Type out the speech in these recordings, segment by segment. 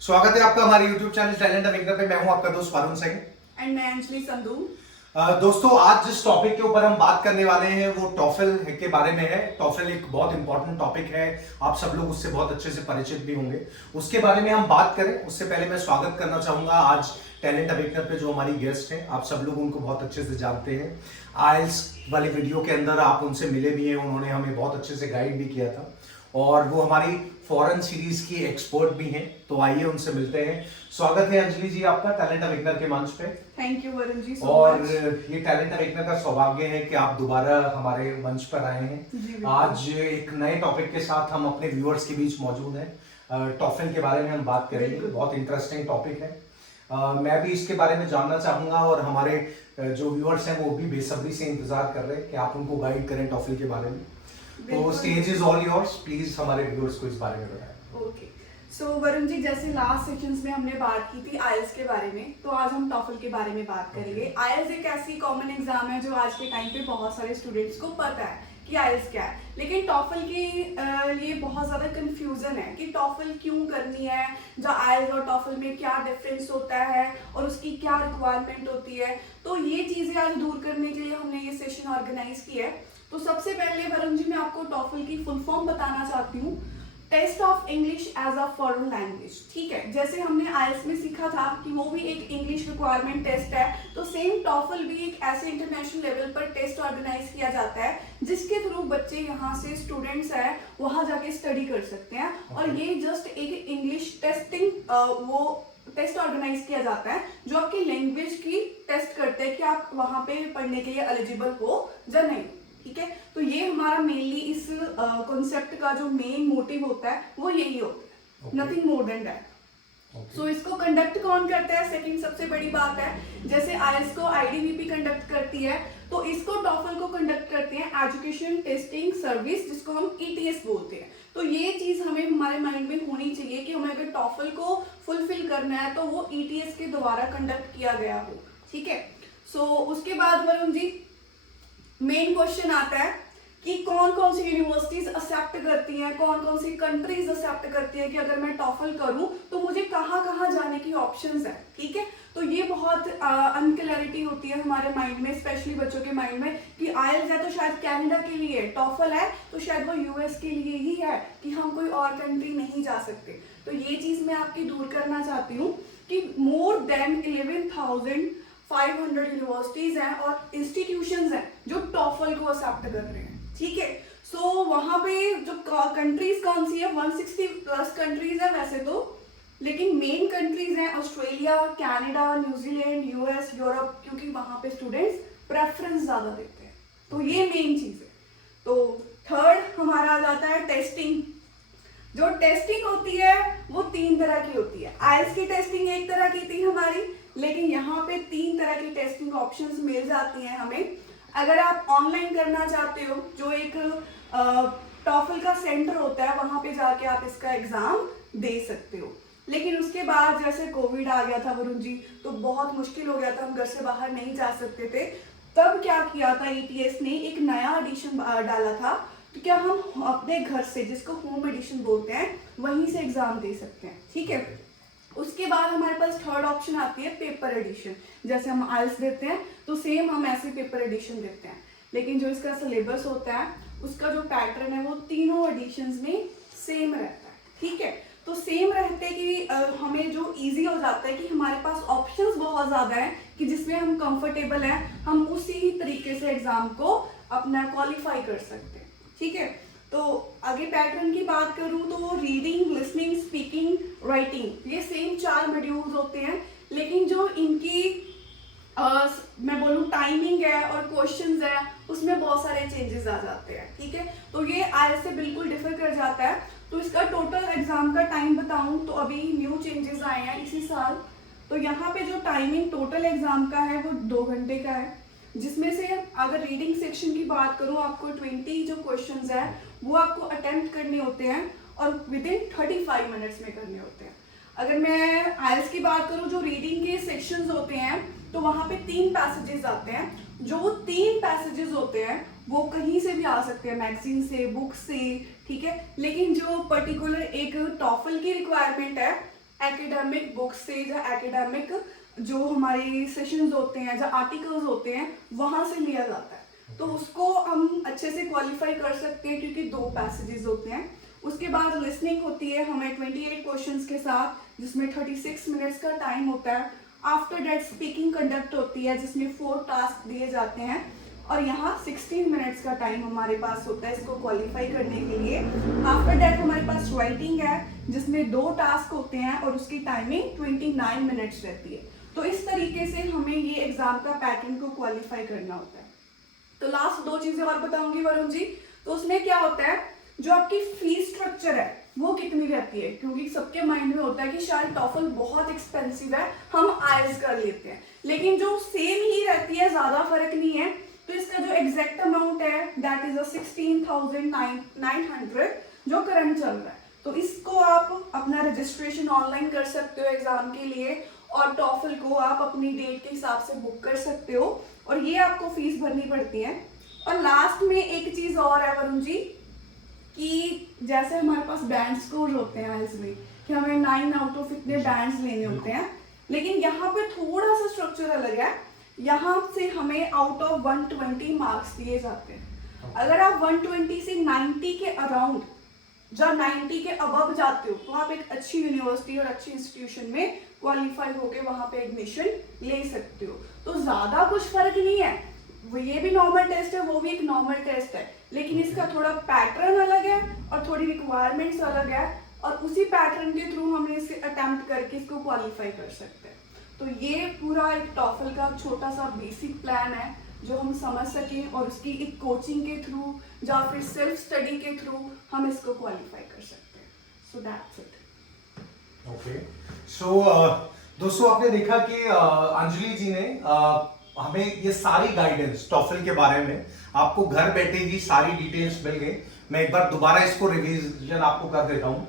स्वागत है आपका हमारे YouTube चैनल टैलेंट अवेकनर पे। मैं हूं आपका दोस्त वरुण सिंह एंड मैं अंजलि संधू। दोस्तों, आज जिस टॉपिक के ऊपर हम बात करने वाले हैं वो टॉफल के बारे में है। टॉफल एक बहुत इंपॉर्टेंट टॉपिक है, आप सब लोग उससे बहुत अच्छे से परिचित भी होंगे। उसके बारे में हम बात करें उससे पहले मैं स्वागत करना चाहूंगा आज टैलेंट अवेकनर पे जो हमारी गेस्ट हैं। आप सब लोग उनको बहुत अच्छे से जानते हैं। आइल्स वाली वीडियो के अंदर आप उनसे मिले भी हैं, उन्होंने हमें बहुत अच्छे से गाइड भी किया था और वो हमारी फॉरेन सीरीज की एक्सपर्ट भी हैं। तो आइए उनसे मिलते हैं। स्वागत है अंजलि जी आपका टैलेंट अवेकनर के मंच पे। थैंक यू वरुण जी, और ये टैलेंट अवेकनर का सौभाग्य है कि आप दोबारा हमारे मंच पर आए हैं। आज एक नए टॉपिक के साथ हम अपने व्यूअर्स के बीच मौजूद हैं। टॉफल के बारे में हम बात करेंगे, बहुत इंटरेस्टिंग टॉपिक है। मैं भी इसके बारे में जानना चाहूंगा और हमारे जो व्यूअर्स हैं वो भी बेसब्री से इंतजार कर रहे हैं कि आप उनको गाइड करें टॉफल के बारे में। तो stage is all yours, please हमारे व्यूअर्स को इस बारे में बताएं। ओके, सो वरुण जी, जैसे लास्ट सेशंस में हमने बात की थी आईएलटीएस के बारे में, तो आज हम टॉफल के बारे में बात करेंगे। आईएलटीएस एक ऐसी कॉमन एग्जाम है जो आज के टाइम पे बहुत सारे स्टूडेंट्स को पता है कि आईएलटीएस क्या है, लेकिन टॉफल के लिए बहुत ज्यादा कंफ्यूजन है कि टॉफल क्यों करनी है, जो आईएलटीएस और टॉफल में क्या डिफरेंस होता है और उसकी क्या रिक्वायरमेंट होती है। तो ये चीजें आज दूर करने के लिए हमने ये सेशन ऑर्गेनाइज किया है। तो सबसे पहले वरुण जी मैं आपको टॉफल की फुल फॉर्म बताना चाहती हूँ, test of English as a foreign language. ठीक है, जैसे हमने आईएलटीएस में सीखा था कि वो भी एक इंग्लिश रिक्वायरमेंट टेस्ट है, तो सेम टॉफल भी एक ऐसे इंटरनेशनल लेवल पर टेस्ट ऑर्गेनाइज किया जाता है जिसके थ्रू बच्चे यहाँ से स्टूडेंट्स है वहां जाके स्टडी कर सकते हैं। और ये जस्ट एक इंग्लिश टेस्टिंग वो टेस्ट ऑर्गेनाइज किया जाता है जो आपकी लैंग्वेज की टेस्ट करते हैं कि आप वहां पे पढ़ने के लिए एलिजिबल हो या नहीं। ठीक है, तो ये हमारा मेनली इस कॉन्सेप्ट का जो मेन मोटिव होता है वो यही होता है, नथिंग मोर देन दैट। सो इसको कंडक्ट कौन करता है, सेकंड सबसे बड़ी बात है। जैसे आईएलटीएस को आईडीवीपी कंडक्ट करती है, तो इसको टॉफल को कंडक्ट करते हैं एजुकेशन टेस्टिंग सर्विस, जिसको हम ईटीएस बोलते हैं। तो ये चीज हमें हमारे माइंड में होनी चाहिए कि हमें अगर टॉफल को फुलफिल करना है तो वो ईटीएस के द्वारा कंडक्ट किया गया हो। ठीक है, सो उसके बाद वरुण जी मेन क्वेश्चन आता है कि कौन कौन सी यूनिवर्सिटीज एक्सेप्ट करती हैं, कौन कौन सी कंट्रीज एक्सेप्ट करती है कि अगर मैं टॉफल करूं तो मुझे कहाँ कहाँ जाने की ऑप्शंस है। ठीक है, तो ये बहुत अनक्लैरिटी होती है हमारे माइंड में, स्पेशली बच्चों के माइंड में कि आईएलटीएस है तो शायद कनाडा के लिए, टॉफल है तो शायद वो यूएस के लिए ही है कि हम कोई और कंट्री नहीं जा सकते। तो ये चीज मैं आपकी दूर करना चाहती हूँ कि मोर देन 11,500 यूनिवर्सिटीज हैं और इंस्टीट्यूशंस हैं जो टॉफल को एक्सेप्ट कर रहे हैं। ठीक है, सो वहां पे जो कंट्रीज कौन सी है, 160 प्लस कंट्रीज है वैसे तो, लेकिन मेन कंट्रीज हैं Australia, Canada, New Zealand, US, Europe, क्योंकि वहां पे स्टूडेंट्स प्रेफरेंस ज्यादा देते हैं। तो ये मेन चीज है। तो थर्ड हमारा आ जाता है टेस्टिंग। जो टेस्टिंग होती है वो 3 तरह की होती है। आईएलटीएस की टेस्टिंग एक तरह की थी हमारी, लेकिन यहाँ पे 3 तरह की टेस्टिंग ऑप्शंस मिल जाती हैं हमें। अगर आप ऑनलाइन करना चाहते हो, जो एक टॉफल का सेंटर होता है वहां पे जाके आप इसका एग्जाम दे सकते हो। लेकिन उसके बाद जैसे कोविड आ गया था वरुण जी, तो बहुत मुश्किल हो गया था, हम घर से बाहर नहीं जा सकते थे। तब क्या किया था, ईटीएस ने एक नया एडिशन डाला था, तो क्या हम अपने घर से, जिसको होम एडिशन बोलते हैं, वहीं से एग्जाम दे सकते हैं। ठीक है, उसके बाद हमारे पास थर्ड ऑप्शन आती है पेपर एडिशन। जैसे हम आईएलटीएस देते हैं तो सेम हम ऐसे पेपर एडिशन देते हैं, लेकिन जो इसका सिलेबस होता है उसका जो पैटर्न है वो तीनों एडिशंस में सेम रहता है। ठीक है, तो सेम रहते कि हमें जो इजी हो जाता है कि हमारे पास ऑप्शंस बहुत ज़्यादा हैं कि जिसमें हम कंफर्टेबल हैं, हम उसी ही तरीके से एग्ज़ाम को अपना क्वालिफाई कर सकते हैं। ठीक है, तो आगे पैटर्न की बात करूं तो रीडिंग, लिसनिंग, स्पीकिंग, राइटिंग, ये सेम 4 मॉड्यूल्स होते हैं, लेकिन जो इनकी मैं बोलूं टाइमिंग है और क्वेश्चंस है उसमें बहुत सारे चेंजेस आ जाते हैं। ठीक है, तो ये आईएलटीएस से बिल्कुल डिफर कर जाता है। तो इसका टोटल एग्जाम का टाइम बताऊं तो अभी न्यू चेंजेस आए हैं इसी साल। तो यहाँ पे जो टाइमिंग टोटल एग्जाम का है वो 2 घंटे का है, जिसमें से अगर रीडिंग सेक्शन की बात करूं आपको 20 जो क्वेश्चंस है वो आपको अटेम्प्ट करने होते हैं और विद इन 35 मिनट्स में करने होते हैं। अगर मैं आईएलटीएस की बात करूं, जो रीडिंग के सेक्शंस होते हैं तो वहां पे 3 पैसेजेस आते हैं। जो 3 पैसेजेस होते हैं वो कहीं से भी आ सकते हैं, मैगजीन से, बुक से। ठीक है, लेकिन जो पर्टिकुलर एक टॉफल की रिक्वायरमेंट है एकेडमिक बुक से या एकेडमिक जो हमारे सेशंस होते हैं, जो आर्टिकल्स होते हैं, वहाँ से लिया जाता है। तो उसको हम अच्छे से क्वालिफाई कर सकते हैं क्योंकि 2 पैसेजेस होते हैं। उसके बाद लिसनिंग होती है हमें 28 क्वेश्चंस के साथ, जिसमें 36 मिनट्स का टाइम होता है। आफ्टर डेट स्पीकिंग कंडक्ट होती है जिसमें 4 टास्क दिए जाते हैं और यहाँ 16 मिनट्स का टाइम हमारे पास होता है इसको क्वालिफाई करने के लिए। आफ्टर डेट हमारे पास राइटिंग है जिसमें 2 टास्क होते हैं और उसकी टाइमिंग 29 मिनट्स रहती है। तो इस तरीके से हमें ये एग्जाम का पैटर्न को क्वालिफाई करना होता है। तो लास्ट 2 चीजें और बताऊंगी वरुण जी। तो उसमें क्या होता है, जो आपकी फीस स्ट्रक्चर है वो कितनी रहती है, क्योंकि सबके माइंड में होता है कि शायद टॉफल बहुत एक्सपेंसिव है, हम आईएलटीएस कर लेते हैं, लेकिन जो सेम ही रहती है, ज्यादा फर्क नहीं है। तो इसका जो एग्जैक्ट अमाउंट है दैट इज 16,900 जो करंट चल रहा है। तो इसको आप अपना रजिस्ट्रेशन ऑनलाइन कर सकते हो एग्जाम के लिए और टॉफल को आप अपनी डेट के हिसाब से बुक कर सकते हो और ये आपको फीस भरनी पड़ती है। और लास्ट में एक चीज और है वरुण जी कि जैसे हमारे पास बैंड स्कोर होते हैं इसमें कि हमें 9 आउट ऑफ इतने बैंड्स लेने होते हैं, लेकिन यहाँ पे थोड़ा सा स्ट्रक्चर अलग है। यहाँ से हमें आउट ऑफ 120 मार्क्स दिए जाते हैं। अगर आप 120 से 90 के अराउंड जब 90 के अबव जाते हो तो आप एक अच्छी यूनिवर्सिटी और अच्छी इंस्टीट्यूशन में क्वालिफाई होके वहाँ पे एडमिशन ले सकते हो। तो ज़्यादा कुछ फर्क नहीं है, वो ये भी नॉर्मल टेस्ट है, वो भी एक नॉर्मल टेस्ट है, लेकिन इसका थोड़ा पैटर्न अलग है और थोड़ी रिक्वायरमेंट्स अलग है और उसी पैटर्न के थ्रू हम इसे अटेम्प्ट करके इसको क्वालिफाई कर सकते हैं। तो ये पूरा एक टॉफल का छोटा सा बेसिक प्लान है जो हम समझ सकें और उसकी एक कोचिंग के थ्रू या फिर सेल्फ स्टडी के थ्रू हम इसको क्वालिफाई कर सकते हैं। So that's it. ओके, सो दोस्तों आपने देखा कि अंजलि जी ने हमें ये सारी गाइडेंस टॉफल के बारे में आपको घर बैठे ही सारी डिटेल्स मिल गई। मैं एक बार दोबारा इसको रिवीजन आपको कर देता हूँ।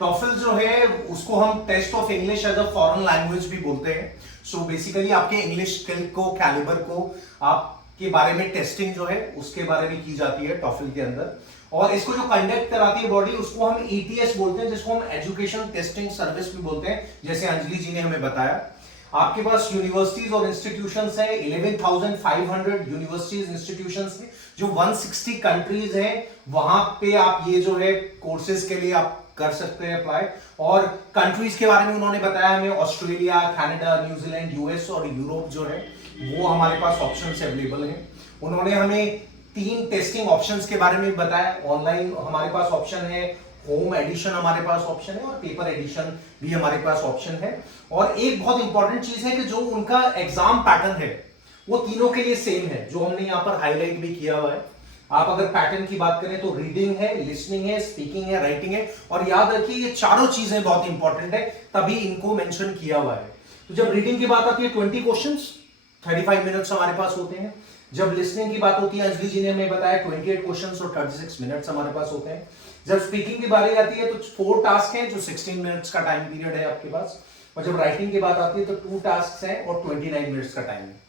टॉफल जो है उसको हम test of English as a foreign language भी बोलते हैं। सो बेसिकली आपके इंग्लिश स्किल को, कैलिबर को, आपके बारे में टेस्टिंग जो है उसके बारे में की जाती है टॉफल के अंदर। और इसको जो कंडक्ट कराती है बॉडी उसको हम ETS बोलते हैं, जिसको हम एजुकेशन टेस्टिंग सर्विस भी बोलते हैं, जैसे अंजलि जी ने हमें बताया। आपके पास यूनिवर्सिटीज और इंस्टीट्यूशंस है 11,500 यूनिवर्सिटीज इंस्टीट्यूशंस है जो 160 कंट्रीज है, वहां पे आप ये जो है कोर्सेज के लिए आप कर सकते हैं अप्लाई। और कंट्रीज के बारे में उन्होंने बताया हमें ऑस्ट्रेलिया, कनाडा, न्यूजीलैंड, यूएस और यूरोप जो है वो हमारे पास ऑप्शंस अवेलेबल हैं। उन्होंने हमें 3 टेस्टिंग ऑप्शंस के बारे में बताया। ऑनलाइन हमारे पास ऑप्शन है, होम एडिशन हमारे पास ऑप्शन है और पेपर एडिशन भी हमारे पास ऑप्शन है। और एक बहुत इंपॉर्टेंट चीज है कि जो उनका एग्जाम पैटर्न है वो तीनों के लिए सेम है, जो हमने यहाँ पर हाईलाइट भी किया हुआ है। आप अगर पैटर्न की बात करें तो रीडिंग है, लिसनिंग है, स्पीकिंग है, राइटिंग है। और याद रखिए ये चारों चीजें बहुत इंपॉर्टेंट है, तभी इनको मेंशन किया हुआ है। तो जब रीडिंग की बात आती है 20 क्वेश्चंस 35 मिनट्स हमारे पास होते हैं। जब लिसनिंग की बात होती है अंजलि जी ने हमें बताया 28 क्वेश्चंस और 36 मिनट्स हमारे पास होते हैं। जब स्पीकिंग की बारी आती है तो 4 टास्क हैं जो 16 मिनट्स का टाइम पीरियड है आपके पास। और जब राइटिंग की बात आती है तो 2 टास्क हैं और 29 मिनट्स का टाइम है।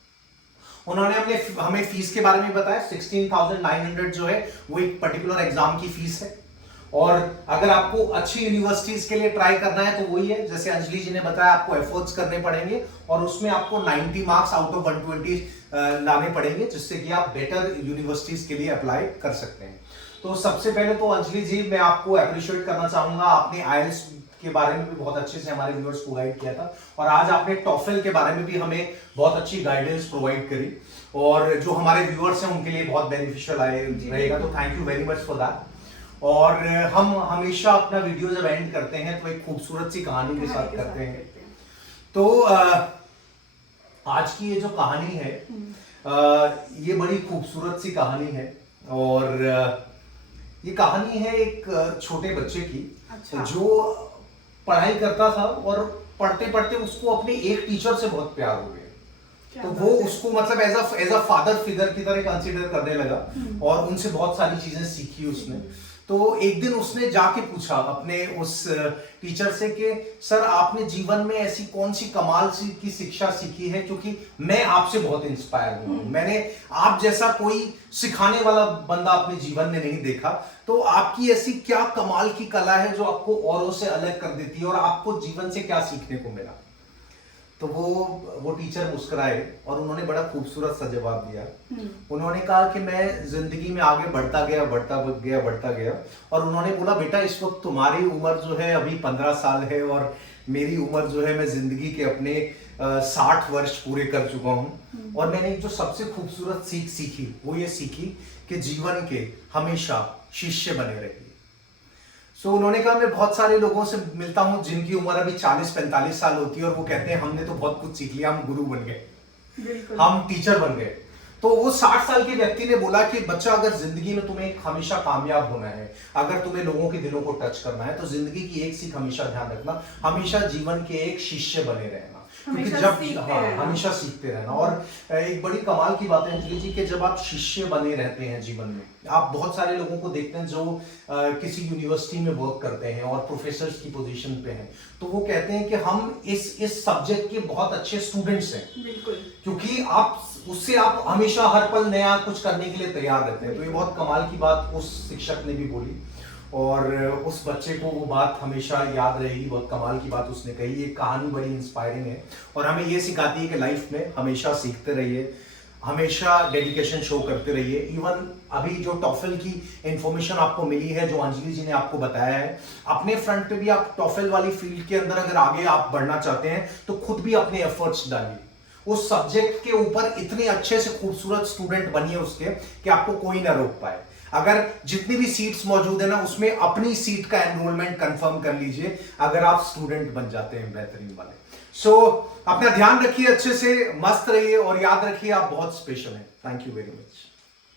उन्होंने हमें फीस के बारे में बताया 16,900 जो है वो एक पर्टिकुलर एग्जाम की फीस है। और अगर आपको अच्छी यूनिवर्सिटीज के लिए ट्राई करना है तो वही है, जैसे अंजलि जी ने बताया आपको एफर्ट्स करने पड़ेंगे और उसमें आपको 90 मार्क्स आउट ऑफ 120 लाने पड़ेंगे, जिससे कि आप बेटर यूनिवर्सिटीज के लिए अप्लाई कर सकते हैं। तो सबसे पहले तो अंजलि जी मैं आपको अप्रिशिएट करना चाहूंगा, आपने आईएलटीएस के बारे में भी बहुत अच्छे से हमारे व्यूअर्स को गाइड किया था और आज आपने टॉफल के बारे में भी हमें बहुत अच्छी गाइडेंस प्रोवाइड करी और जो हमारे व्यूअर्स हैं उनके लिए बहुत बेनिफिशियल रहेगा। तो thank you very much for that. और हम हमेशा अपना वीडियो जब एंड करते हैं तो एक खूबसूरत सी कहानी के साथ करते हैं। तो आज की ये जो कहानी है ये बड़ी खूबसूरत सी कहानी है और ये कहानी है एक छोटे बच्चे की। अच्छा। जो पढ़ाई करता था और पढ़ते पढ़ते उसको अपने एक टीचर से बहुत प्यार हो गया, तो वो उसको मतलब एज अ फादर फिगर की तरह कंसीडर करने लगा और उनसे बहुत सारी चीजें सीखी उसने। तो एक दिन उसने जाके पूछा अपने उस टीचर से कि सर आपने जीवन में ऐसी कौन सी कमाल की शिक्षा सीखी है, क्योंकि मैं आपसे बहुत इंस्पायर हूं, मैंने आप जैसा कोई सिखाने वाला बंदा अपने जीवन में नहीं देखा, तो आपकी ऐसी क्या कमाल की कला है जो आपको औरों से अलग कर देती है और आपको जीवन से क्या सीखने को मिला। तो वो टीचर मुस्कुराए और उन्होंने बड़ा खूबसूरत सा जवाब दिया। उन्होंने कहा कि मैं जिंदगी में आगे बढ़ता गया और उन्होंने बोला बेटा इस वक्त तुम्हारी उम्र जो है अभी 15 साल है और मेरी उम्र जो है मैं जिंदगी के अपने 60 वर्ष पूरे कर चुका हूँ, और मैंने जो सबसे खूबसूरत सीख सीखी वो ये सीखी कि जीवन के हमेशा शिष्य बने रहिए। सो उन्होंने कहा मैं बहुत सारे लोगों से मिलता हूं जिनकी उम्र अभी 40-45 साल होती है और वो कहते हैं हमने तो बहुत कुछ सीख लिया, हम गुरु बन गए, हम टीचर बन गए। तो वो 60 साल के व्यक्ति ने बोला कि बच्चा अगर जिंदगी में तुम्हें हमेशा कामयाब होना है, अगर तुम्हें लोगों के दिलों को टच करना है, तो जिंदगी की एक सीख हमेशा ध्यान रखना, हमेशा जीवन के एक शिष्य बने रहना, क्योंकि जब हमेशा सीखते रहना। और एक बड़ी कमाल की बात है अंजलि जी कि जब आप शिष्य बने रहते हैं जीवन में, आप बहुत सारे लोगों को देखते हैं जो किसी यूनिवर्सिटी में वर्क करते हैं और प्रोफेसर की पोजीशन पे हैं, तो वो कहते हैं कि हम इस सब्जेक्ट के बहुत अच्छे स्टूडेंट्स हैं, बिल्कुल, क्योंकि आप हमेशा हर पल नया कुछ करने के लिए तैयार रहते हैं। तो ये बहुत कमाल की बात उस शिक्षक ने भी बोली और उस बच्चे को वो बात हमेशा याद रहेगी। बहुत कमाल की बात उसने कही। ये कहानी बड़ी इंस्पायरिंग है और हमें ये सिखाती है कि लाइफ में हमेशा सीखते रहिए, हमेशा डेडिकेशन शो करते रहिए। इवन अभी जो टॉफल की इंफॉर्मेशन आपको मिली है, जो अंजलि जी ने आपको बताया है, अपने फ्रंट पे भी आप टॉफल वाली फील्ड के अंदर अगर आगे आप बढ़ना चाहते हैं तो खुद भी अपने एफर्ट्स डालिए, उस सब्जेक्ट के ऊपर इतने अच्छे से खूबसूरत स्टूडेंट बनिए उसके कि आपको कोई ना रोक पाए। अगर जितनी भी सीट्स मौजूद है ना, उसमें अपनी सीट का एनरोलमेंट कंफर्म कर लीजिए अगर आप स्टूडेंट बन जाते हैं बेहतरीन वाले। सो अपना ध्यान रखिए, अच्छे से मस्त रहिए और याद रखिए आप बहुत स्पेशल हैं। Thank you very much.